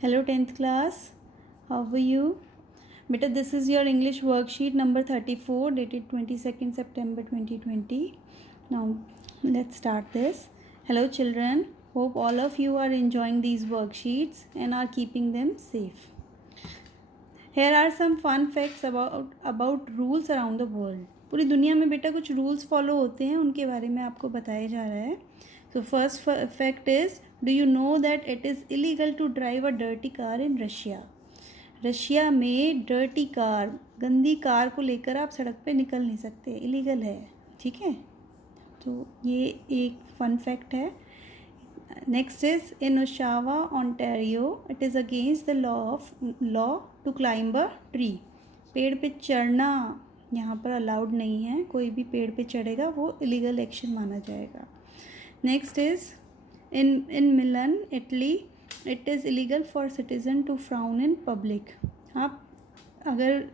Hello 10th class, how are you? Beta, this is your English worksheet number 34 dated 22nd September 2020. Now let's start this. Hello children, hope all of you are enjoying these worksheets and are keeping them safe. Here are some fun facts about rules around the world. पूरी दुनिया में बेटा कुछ rules follow होते हैं, उनके बारे में आपको बताया जा रहा है. So first fact is, do you know that it is illegal to drive a dirty car in Russia? Russia में डर्टी कार, गंदी कार को लेकर आप सड़क पे निकल नहीं सकते, इलीगल है. ठीक है, तो ये एक फन फैक्ट है. Next is in Oshawa Ontario it is against the law to climb a tree. पेड़ पे चढ़ना यहाँ पर अलाउड नहीं है. कोई भी पेड़ पे चढ़ेगा वो इलीगल एक्शन माना जाएगा. Next is in Milan Italy it is illegal for citizen to frown in public. आप अगर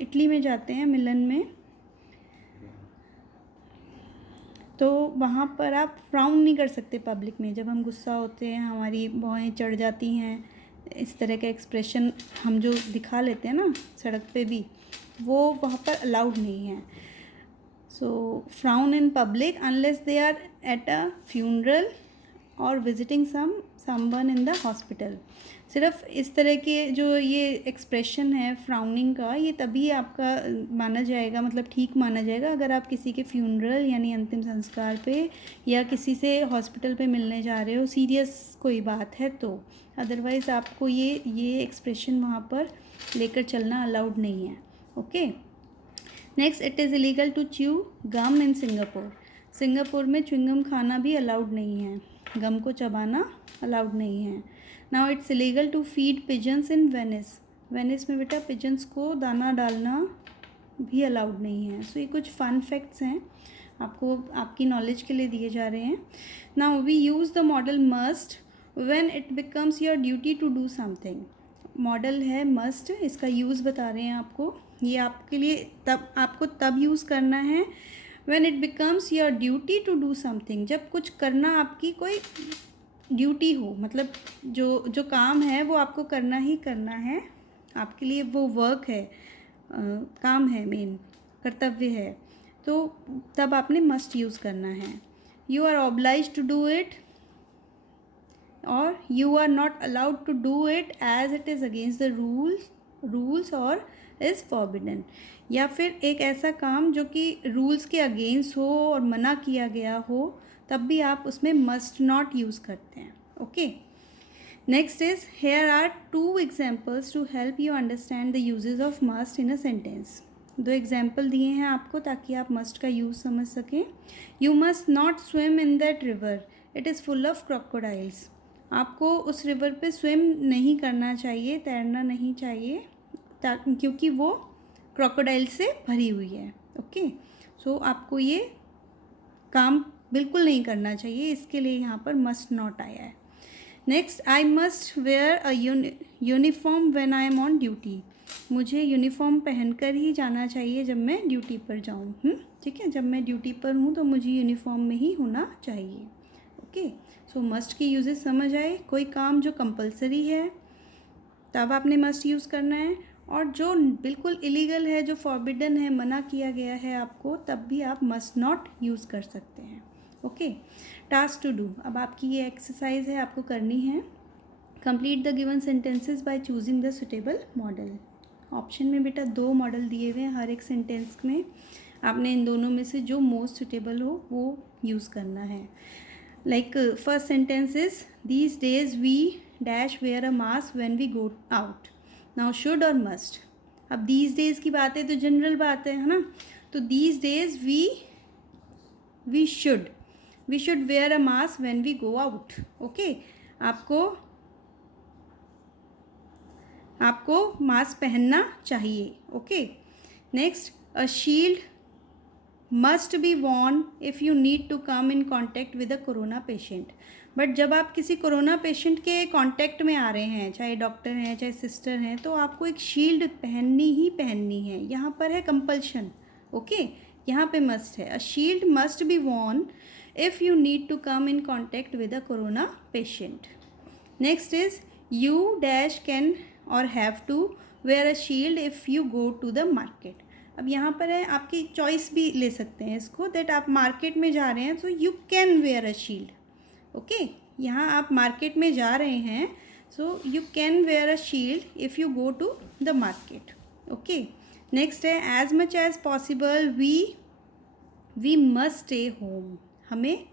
इटली में जाते हैं मिलन में, तो वहाँ पर आप फ्राउन नहीं कर सकते पब्लिक में. जब हम गुस्सा होते हैं, हमारी भौहें चढ़ जाती हैं, इस तरह का एक्सप्रेशन हम जो दिखा लेते हैं ना सड़क पे भी, वो वहाँ पर अलाउड नहीं है. So frown in public unless they are at a funeral और visiting someone in the hospital. सिर्फ इस तरह के जो ये एक्सप्रेशन है फ्राउनिंग का, ये तभी आपका माना जाएगा, मतलब ठीक माना जाएगा, अगर आप किसी के फ्यूनरल यानी अंतिम संस्कार पे या किसी से हॉस्पिटल पे मिलने जा रहे हो, सीरियस कोई बात है तो. अदरवाइज़ आपको ये एक्सप्रेशन वहाँ पर लेकर चलना अलाउड नहीं है. Okay. Next, it is illegal to chew gum in Singapore. Singapore में च्युइंगम खाना भी अलाउड नहीं है, गम को चबाना अलाउड नहीं है. Now it's illegal to feed pigeons in Venice. Venice में बेटा पिजन्स को दाना डालना भी अलाउड नहीं है. सो ये कुछ फन फैक्ट्स हैं, आपको आपकी नॉलेज के लिए दिए जा रहे हैं. Now we use the modal must when it becomes your duty to do something. Modal है मस्ट, इसका यूज़ बता रहे हैं आपको. ये आपके लिए आपको तब यूज़ करना है when it becomes your duty to do something. जब कुछ करना आपकी कोई ड्यूटी हो, मतलब जो काम है वो आपको करना ही करना है, आपके लिए वो वर्क है, काम है, मेन कर्तव्य है, तो तब आपने मस्ट यूज़ करना है. You are oblige to do it और you are not allowed to do it as it is against the rules और इज़ फॉरबिडन. या फिर एक ऐसा काम जो कि रूल्स के अगेंस्ट हो और मना किया गया हो, तब भी आप उसमें मस्ट नॉट यूज़ करते हैं. Okay. Next is here are 2 examples to help you understand the uses of must in a sentence. 2 example दिए हैं आपको ताकि आप मस्ट का यूज़ समझ सकें. You must not swim in that river, it is full of crocodiles. आपको उस रिवर पे स्विम नहीं करना चाहिए, तैरना नहीं चाहिए, क्योंकि वो क्रोकोडाइल से भरी हुई है. ओके. सो आपको ये काम बिल्कुल नहीं करना चाहिए, इसके लिए यहाँ पर मस्ट नॉट आया है. Next, I must where a uniform when I am on duty. मुझे यूनिफॉर्म पहनकर ही जाना चाहिए जब मैं ड्यूटी पर जाऊँ. ठीक है, जब मैं ड्यूटी पर हूँ तो मुझे यूनिफॉर्म में ही होना चाहिए. ओके. सो मस्ट की यूजेस समझ आए. कोई काम जो कंपलसरी है तब आपने मस्ट यूज़ करना है, और जो बिल्कुल इलीगल है, जो फॉरबिडन है, मना किया गया है आपको, तब भी आप मस्ट नॉट यूज़ कर सकते हैं. ओके. Task to do. अब आपकी ये एक्सरसाइज है, आपको करनी है. Complete the given sentences by choosing the suitable modal. Option में बेटा 2 मॉडल दिए हुए हैं हर एक सेंटेंस में. आपने इन दोनों में से जो मोस्ट सुटेबल हो वो यूज़ करना है. Like first sentence is these days we dash wear a mask when we go out. Now should or must. अब दीज डेज की बात है तो जनरल बात है ना. तो these days we should wear a mask when we go out. Okay. आपको मास्क पहनना चाहिए. Okay. Next, a shield must be worn if you need to come in contact with a corona patient. But जब आप किसी corona patient के contact में आ रहे हैं, चाहे डॉक्टर हैं चाहे सिस्टर हैं, तो आपको एक शील्ड पहननी ही पहननी है. यहाँ पर है कंपल्शन. ओके. यहाँ पे मस्ट है. A shield must be worn if you need to come in contact with a corona patient. Next is you dash can और have to wear a shield if you go to the market. अब यहाँ पर है, आपकी choice भी ले सकते हैं इसको, दैट आप मार्केट में जा रहे हैं तो you can wear a shield. Okay, यहाँ आप मार्केट में जा रहे हैं, so you can wear a shield if you go to the market. Okay, next है as much as possible we must stay home. हमें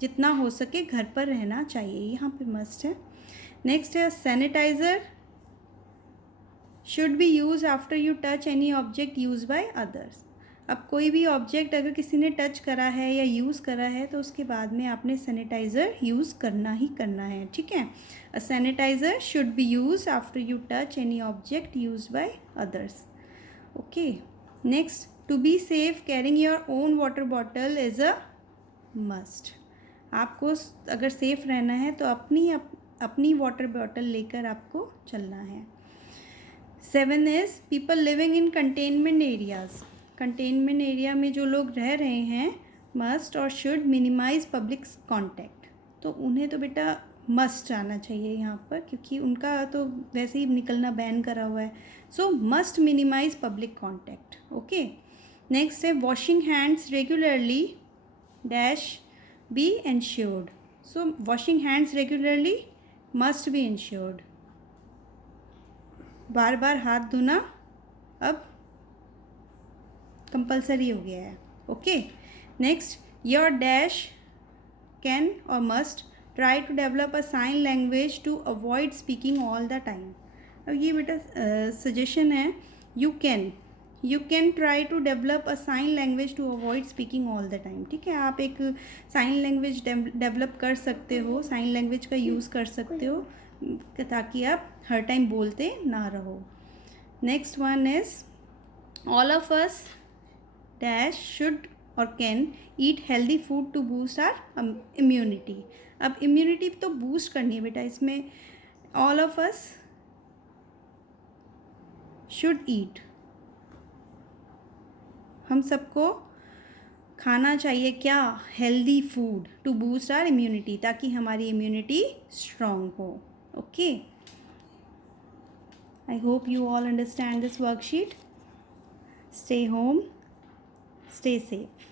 जितना हो सके घर पर रहना चाहिए, यहाँ पे मस्ट है। नेक्स्ट है sanitiser should be use after you touch any object use by others. अब कोई भी ऑब्जेक्ट अगर किसी ने टच करा है या यूज़ करा है तो उसके बाद में आपने सैनिटाइज़र यूज़ करना ही करना है, ठीक है। A sanitiser should be use after you touch any object use by others. Okay, next to be safe carrying your own water bottle is a must. आपको अगर सेफ रहना है तो अपनी वाटर बॉटल लेकर आपको चलना है। 7 is people living in containment areas. Containment area में जो लोग रह रहे हैं मस्ट और शुड मिनिमाइज पब्लिक कॉन्टैक्ट। तो उन्हें तो बेटा मस्ट आना चाहिए यहाँ पर, क्योंकि उनका तो वैसे ही निकलना बैन करा हुआ है। So must minimise public contact. Okay, next है washing hands regularly dash be insured. So washing hands regularly must be insured. बार बार हाथ धोना अब कंपलसरी हो गया है। Okay, next your dash can और must try to develop a sign language to avoid speaking all the time. अब ये बेटा सजेशन है, you can try to develop a sign language to avoid speaking all the time. ठीक है, आप एक sign language develop कर सकते हो, साइन लैंग्वेज का यूज़ कर सकते हो ताकि आप हर टाइम बोलते ना रहो। Next one is all of us dash should और can eat healthy food to boost our immunity. अब इम्यूनिटी तो बूस्ट करनी है बेटा, इसमें all of us should eat, हम सबको खाना चाहिए क्या, healthy food to boost our immunity, ताकि हमारी इम्यूनिटी स्ट्रॉन्ग हो। Okay, I hope you all understand this worksheet. Stay home, stay safe.